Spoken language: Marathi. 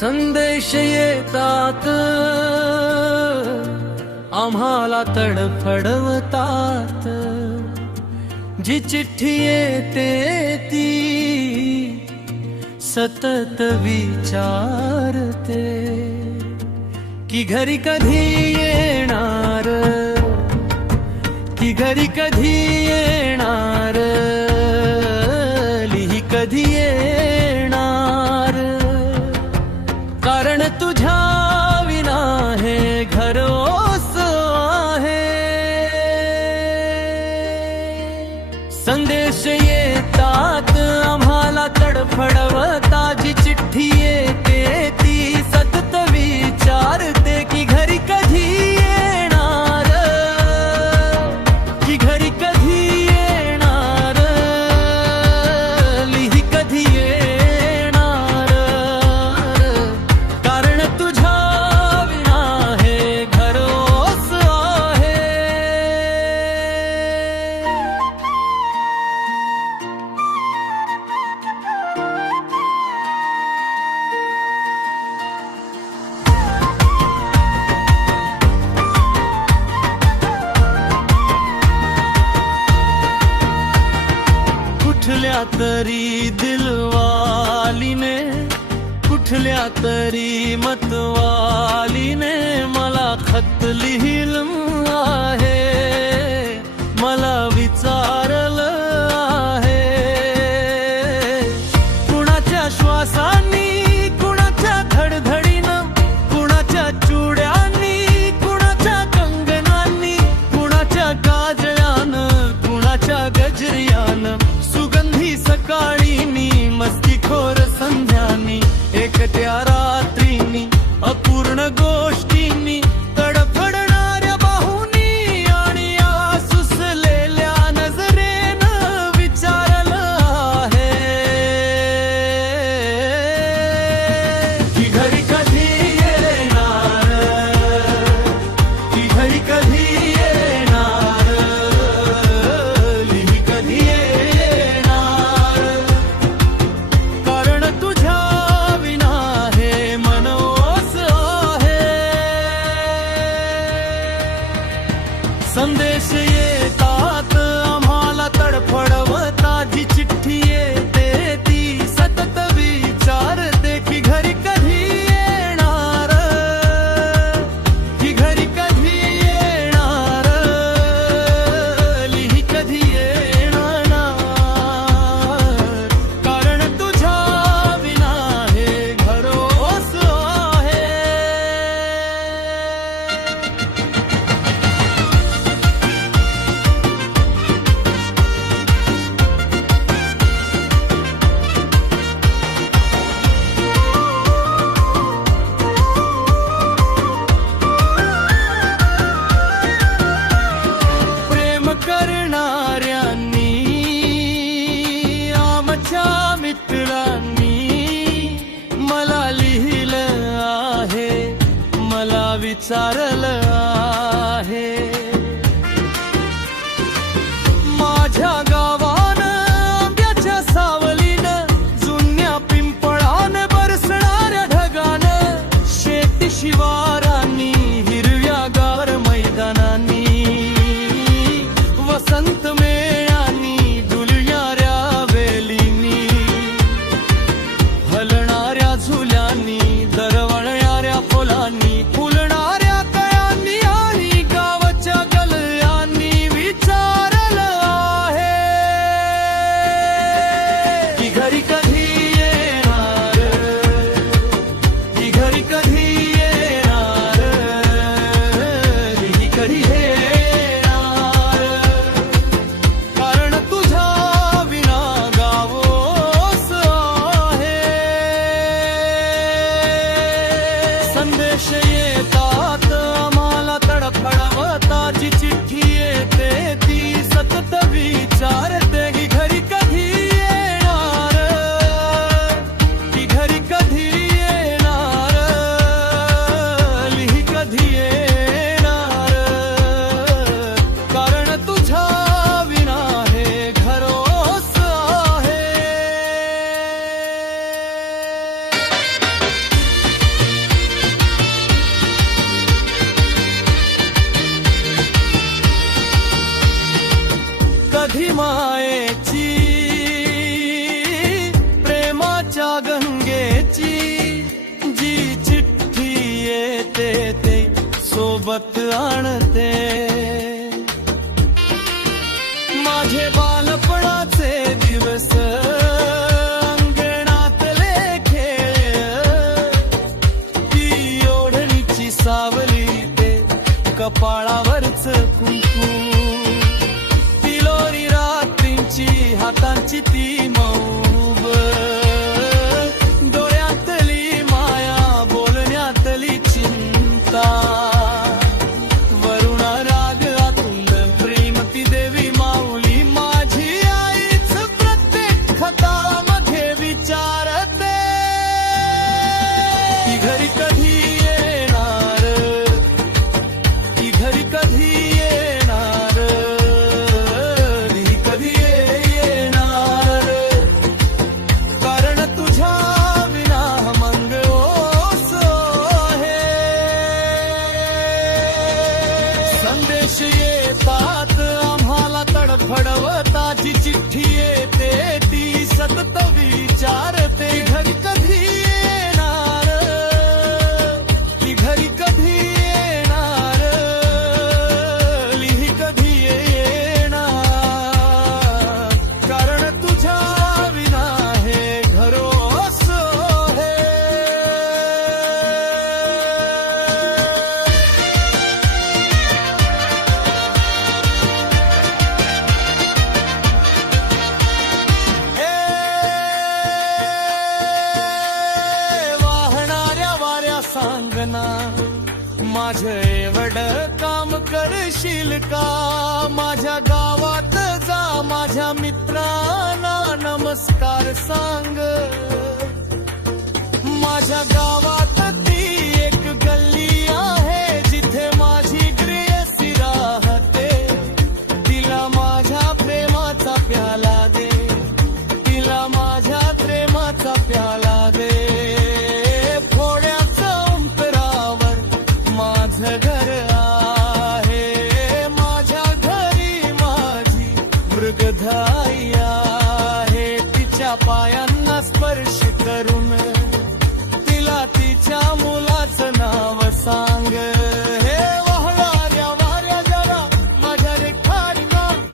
संदेश येतात आम्हाला तडफडवतात, जी चिठ्ठी येते ती सतत विचारते की घरी कधी येणार, की घरी कधी येणार, लिही कधी येणार, कारण तुझ्या विना हे घर ओस आहे। संदेश येतात आम्हाला तडफडवता, जी चिठ्ठी येते ती सतत विचारते की घरी कधी येणार, की घरी कधी येणार, लिही कधी येणार, कारण तुझ्या विना हे घर ओस आहे। कुठल्या तरी दिलवालीने, कुठल्या तरी मतवालीने मला खत लिहिलं आहे, मला विचारलं आहे, कुणाच्या श्वासांनी, कुणाच्या धडधडीनं, कुणाच्या चुड्यांनी, कुणाच्या कंगनांनी, कुणाच्या काजळ्यानं, कुणाच्या गजरियानं, सुगंधी सकाळीनी, मस्तीखोर संध्यानी, एकट्या रात्रीनी, अपूर्ण गोष्टींनी, तडफडणाऱ्या बाहू कधी मायेची प्रेमाच्या गंगेची जी चिठ्ठी येते ते सोबत आणते माझे बालपणाचे दिवस अंगणातले खेळ ती ओढणीची सावली ते कपाळावरच कुंकू तिलोरी रात्रींची हातांची ती मऊब डोळ्यातली माया बोलण्यातली चिंता वरुण राग आतुंद प्रेमती देवी माऊली माझी आईच प्रत्येक खतामध्ये विचारते ती घरी कधी येणार ती घरी कधी येणार ती कधी येणार कारण तुझ्या विना मंग ओस आहे संदेश येतात आम्हाला तडफडवताची चिठ्ठी येते ती सतत विचारते घरी कधी येणार ती घरी कधी येणार लिही कधी येणार कारण तुझ्या विना हे घर ओस आहे वाहणाऱ्या वाऱ्या सांगना माझं एवढं काम करशील का माझ्या गावात जा माझ्या मित्रांना नमस्कार सांग माझ्या गावात ती एक गल्ली आहे जिथे माझी ग्रेसी राहते तिला माझ्या प्रेमाचा प्याला दे तिला माझ्या प्रेमाचा प्याला दे फोड्याच्या अंतरावर माझं घर आहे माझ्या घरी माझी मृगधाई आहे तिच्या पायांना स्पर्श करून तिला तिच्या मुलाचं नाव सांग